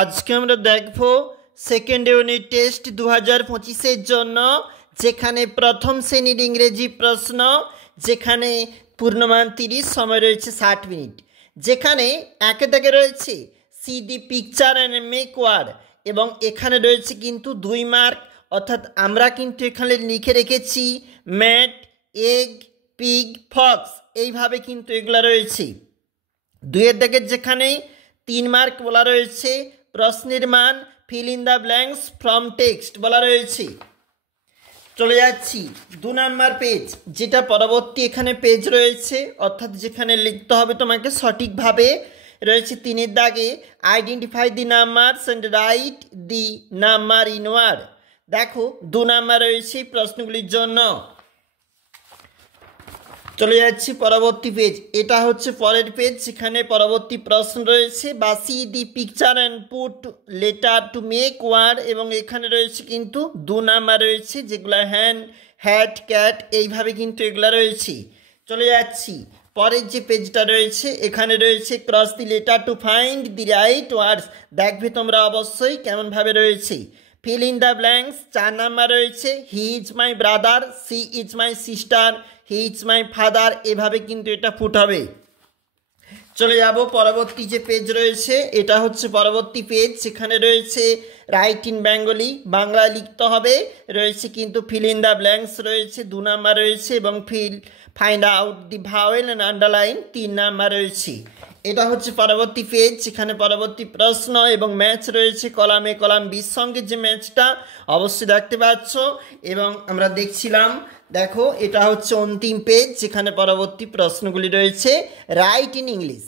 আজকে আমরা দেখব সেকেন্ড ইউনিট টেস্ট 2025-এর জন্য, যেখানে প্রথম শ্রেণীর ইংরেজি প্রশ্ন, যেখানে পূর্ণমান 30, সময় রয়েছে 60 মিনিট। যেখানে একে দাগে রয়েছে see the picture and make word, এবং এখানে রয়েছে কিন্তু 2 মার্ক, অর্থাৎ আমরা কিন্তু এখানে লিখে রেখেছি ম্যাট, এগ, পিগ, ফক্স, এইভাবে কিন্তু এগুলো রয়েছে। 2-এর দাগের যেখানে 3 মার্ক বলা রয়েছে প্রশ্নের মান, feel in the blanks from text বলা রয়েছে। চলে যাচ্ছি 2 নাম্বার পেজ, যেটা পরবর্তী এখানে পেজ রয়েছে, অর্থাৎ যেখানে লিখতে হবে তোমাকে সঠিকভাবে। রয়েছে 3-এর দাগে identify the numbers and write the number in word. দেখো 2 নাম্বার রয়েছে প্রশ্নগুলির জন্য। চলে যাচ্ছি পরবর্তী পেজ, এটা হচ্ছে পরের পেজ, যেখানে পরবর্তী প্রশ্ন রয়েছে বা see the picture and put letter to make word, এবং এখানে রয়েছে কিন্তু 2 নাম্বার রয়েছে, যেগুলো হ্যান্ড, হ্যাট, ক্যাট, এইভাবে কিন্তু এগুলো রয়েছে। চলে যাচ্ছি পরের যে পেজটা রয়েছে, এখানে রয়েছে cross the letter to find the right words. দেখবে তোমরা অবশ্যই কেমনভাবে রয়েছে। Fill in the blanks 4 number রয়েছে he is my brother, she is my sister, he is my father, এভাবে কিন্তু এটা ফুট হবে। চলে যাব পরবর্তী যে পেজ রয়েছে, এটা হচ্ছে পরবর্তী পেজ, সেখানে রয়েছে রাইট ইন বেঙ্গলি, বাংলায় লিখতে হবে। রয়েছে কিন্তু ফিল ইন দ্য ব্ল্যাঙ্কস রয়েছে 2 নাম্বার রয়েছে, এবং find out the vowel and underline 3 number রয়েছে। এটা হচ্ছে পরবর্তী পেজ, সেখানে পরবর্তী প্রশ্ন এবং ম্যাচ রয়েছে কলাম এ কলাম বির সঙ্গে, যে ম্যাচটা অবশ্যই দেখতে পাচ্ছ এবং আমরা দেখছিলাম। দেখো এটা হচ্ছে অন্তিম পেজ, যেখানে পরবর্তী প্রশ্নগুলি রয়েছে রাইট ইন ইংলিশ।